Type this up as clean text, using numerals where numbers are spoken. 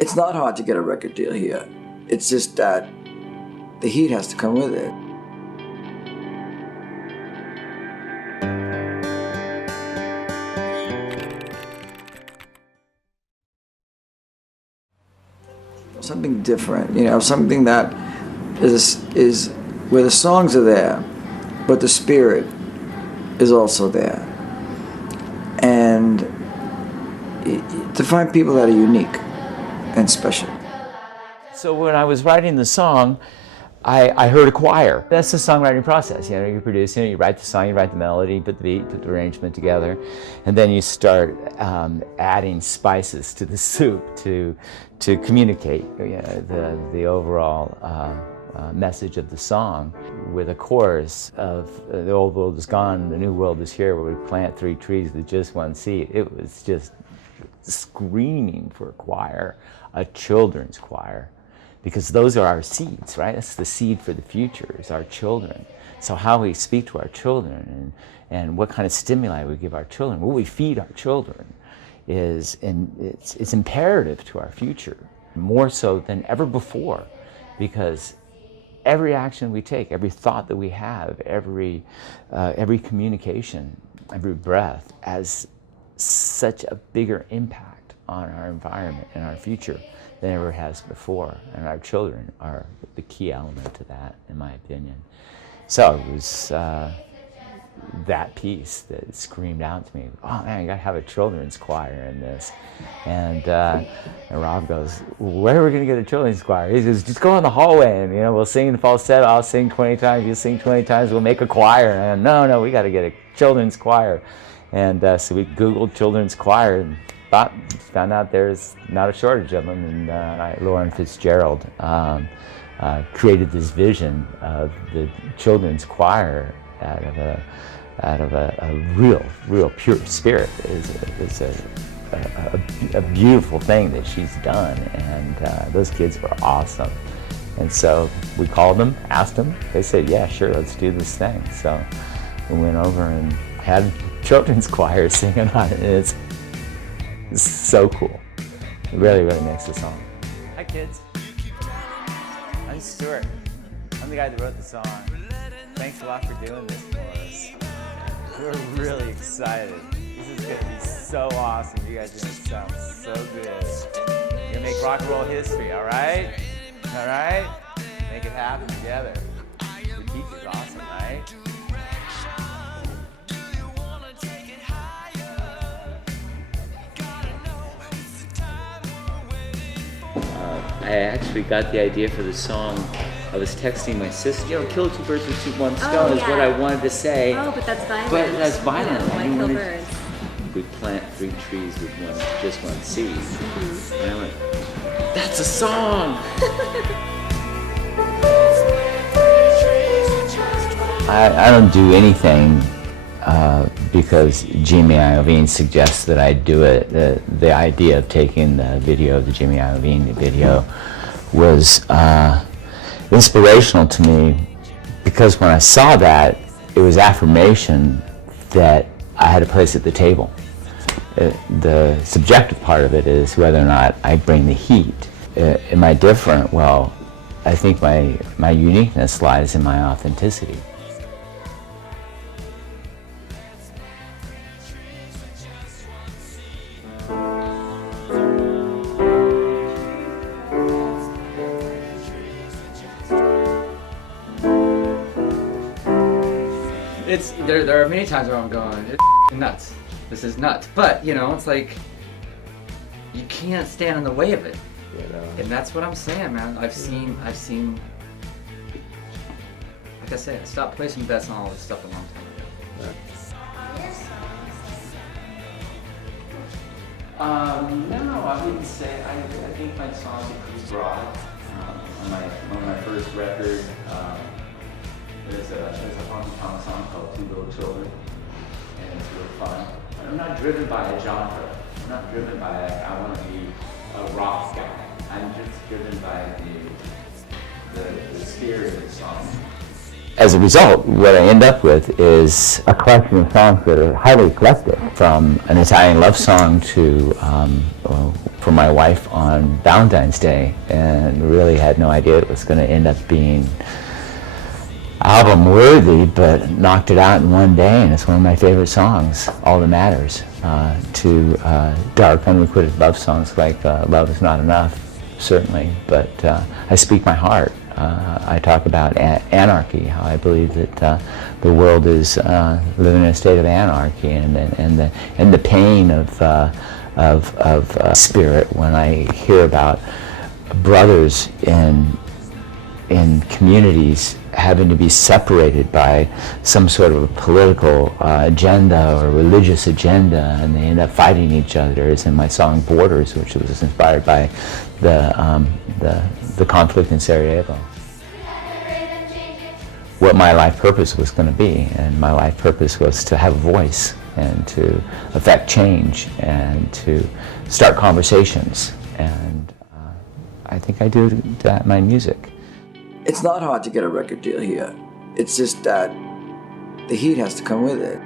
It's not hard to get a record deal here. It's just that the heat has to come with it. Something different, you know, something that is where the songs are there, but the spirit is also there. And to find people that are unique and special. So when I was writing the song, I heard a choir. That's the songwriting process. You know, you produce it, you write the song, you write the melody, put the beat, put the arrangement together, and then you start adding spices to the soup to communicate the overall message of the song with a chorus of the old world is gone, the new world is here, where we plant 3 trees with just 1 seed. It was just screaming for a choir, a children's choir. Because those are our seeds, right? That's the seed for the future, is our children. So how we speak to our children and what kind of stimuli we give our children, what we feed our children it's imperative to our future, more so than ever before, because every action we take, every thought that we have, every communication, every breath has such a bigger impact on our environment and our future than ever has before, and our children are the key element to that, in my opinion. So it was that piece that screamed out to me, oh man, you gotta have a children's choir in this. And Rob goes, where are we gonna get a children's choir? He says, just go in the hallway and we'll sing in falsetto, I'll sing 20 times, you sing 20 times, we'll make a choir. And no, we gotta get a children's choir. And so we Googled children's choir and found out there's not a shortage of them, and Lauren Fitzgerald created this vision of the children's choir out of a real pure spirit. It's a beautiful thing that she's done, and those kids were awesome. And so we called them, asked them, they said, yeah, sure, let's do this thing. So we went over and had children's choir singing on it, and it's so cool. It really makes the song. Hi kids. I'm Stuart. I'm the guy that wrote the song. Thanks a lot for doing this for us. We're really excited. This is going to be so awesome. You guys are going to sound so good. You're going to make rock and roll history, all right? All right? Make it happen together. The teacher's awesome, right? I actually got the idea for the song. I was texting my sister, kill 2 birds with 1 stone is what I wanted to say. Oh, but that's violent. But that's violent. Yeah, kill birds. We plant 3 trees with just 1 seed. Mm-hmm. And I went, that's a song! I don't do anything because Jimmy Iovine suggests that I do it. The idea of taking the video of the Jimmy Iovine video was inspirational to me, because when I saw that, it was affirmation that I had a place at the table. The subjective part of it is whether or not I bring the heat. Am I different? Well, I think my uniqueness lies in my authenticity. There are many times where I'm going, it's nuts. This is nuts. But it's like you can't stand in the way of it. And that's what I'm saying, man. I've seen like I said, I stopped placing bets on all this stuff a long time ago. No, I wouldn't say. I think my songs are pretty broad. On my first record, there's a honky-tonk song called 2 Little Children, and it's real fun. I'm not driven by a genre. I'm not driven by I want to be a rock guy. I'm just driven by the spirit of the song. as a result, what I end up with is a collection of songs that are highly eclectic, from an Italian love song to for my wife on Valentine's Day, and really had no idea it was going to end up being album worthy, but knocked it out in one day, and it's one of my favorite songs, All That Matters, to dark, unrequited love songs like Love Is Not Enough, certainly, but I speak my heart. I talk about anarchy, how I believe that the world is living in a state of anarchy, and the pain of spirit when I hear about brothers in communities having to be separated by some sort of a political agenda or religious agenda, and they end up fighting each other, as in my song Borders, which was inspired by the conflict in Sarajevo. What my life purpose was going to be, and my life purpose was to have a voice and to affect change and to start conversations, and I think I do that in my music. It's not hard to get a record deal here. It's just that the heat has to come with it.